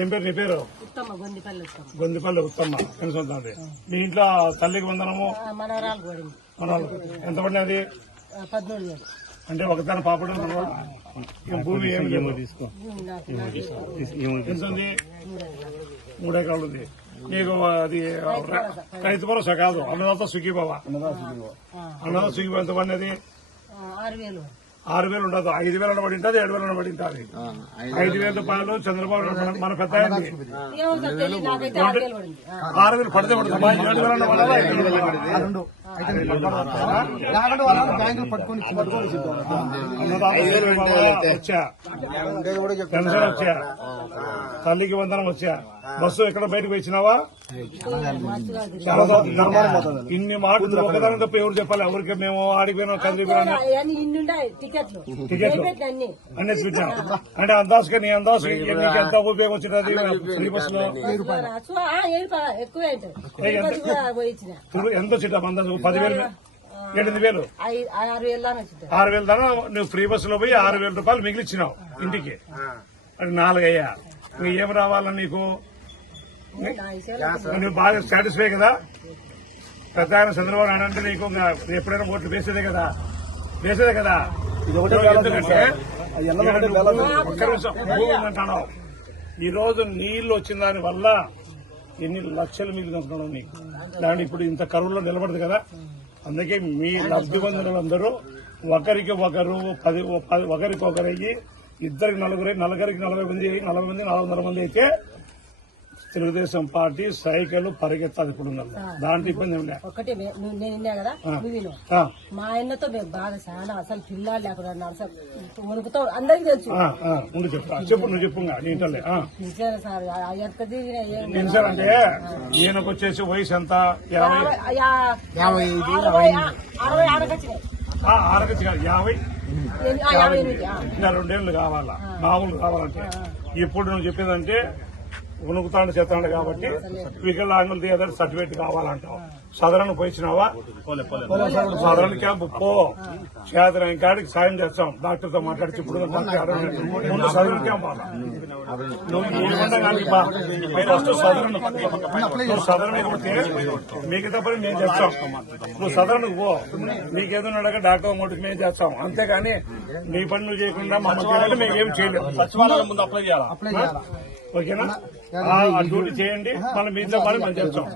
ఏం పేరు నీ పేరు? గొందిపల్లి ఉత్తమ్మ. కనిసొంది. మీ ఇంట్లో తల్లికి వందనము మనవాళ్ళు ఎంత పడినది? 13,000. అంటే ఒకదాని పాపడు భూమి ఏమి తీసుకో ఎంత ఉంది? 3 ఎకరాలు ఉంది. నీకు అది రైతు భరోసా కాదు, అన్నదాత సుఖీబావా. అన్నదాత సుఖీబావ ఎంత పడినది? 6,000 ఉండదు, 5,000 పడి ఉంటుంది, 7,000 పడి ఉంటుంది. 5,000 రూపాయలు చంద్రబాబు మన పెద్ద 6,000 పడితే పడుతుంది. 7,000 పడాలా? 5,000 వచ్చా, పెన్షన్ వచ్చా, తల్లికి వందనం వచ్చా, బస్సు ఎక్కడ బయటకు వచ్చినావా? ఇన్ని మాటలు ఒకదాని తప్ప ఎవరు చెప్పాలి? ఎవరికి మేము ఆడిపోయినా కదిలిపోయినా టికెట్లు అన్ని పెట్టాం. అంటే అందాజుగా నీ అందాజు నీకు ఎంత ఉపయోగం వచ్చినది ఫ్రీ బస్సులో? ఎంత వచ్చిందా అందాజు? 10,000 8,000 6,000 దాకా నువ్వు ఫ్రీ బస్సులో పోయి 6,000 రూపాయలు మిగిలిచ్చినావు ఇంటికి. అది 4 అయ్యా. ఏం రావాలా నీకు? నువ్వు బాగా సాటిస్ఫై కదా? పెద్ద ఆయన చంద్రబాబు నాయుడు అంటే నీకు ఎప్పుడైనా ఓట్లు వేసేదే కదా? ఎందుకంటే అంటున్నావు. ఈ రోజు నీళ్లు వచ్చిన దాని వల్ల ఎన్ని లక్షలు మిగిలి అంటున్నావు నీకు. దాన్ని ఇప్పుడు ఇంత కరువులో నిలబడదు కదా. అందుకే మీ లబ్ధి పొందినందరూ ఒకరికి ఒకరు అయ్యి 2కి 4, 4కి 40 మంది, 40 మంది 400 మంది అయితే తెలుగుదేశం పార్టీ సైకిల్ పరిగెత్తాది. ఇప్పుడు దాంట్లో ఇబ్బంది ఏమి ఒకటి నేను విన్నా కదా, మా ఆయనతో మేము బాగా చాలా అసలు పిల్లలు లేకుండా అసలు మునుగుతో అందరికి తెలుసు. చెప్పు నువ్వు చెప్పు సార్ అంటే ఈయనకు వచ్చేసి వయసు ఎంత? 52 ఏళ్ళు కావాలా మామూలు కావాలంటే. ఇప్పుడు నువ్వు చెప్పేదంటే ఉనుకుతాడు చేస్తాడు కాబట్టి వికలాంగులు తీయదని సర్టిఫికేట్ కావాలంటావు. సదరణ పోయిచ్చినావా? సదరణ క్యాంపు పో, చేతన కాడికి సాయం చేస్తాం. డాక్టర్తో మాట్లాడి ఇప్పుడు ముందు సదరణ క్యాంప్ నువ్వు ఏమన్నా కానీ ఫస్ట్ సదరణ పోతే మిగతా పని మేము చేస్తాం. నువ్వు సదరణకు పో, నీకేదన్నా అడగ డాక్టర్ మోటికి మేము చేస్తాం. అంతేగాని నీ పని నువ్వు చేయకుండా మమ్మల్ని మేము ఏం చేయలేము. సచివాలయం ముందు అప్లై చేయాలా? ఓకేనా? ఆ డ్యూటీ చేయండి, మళ్ళీ మీతో పని మేము చేస్తాం.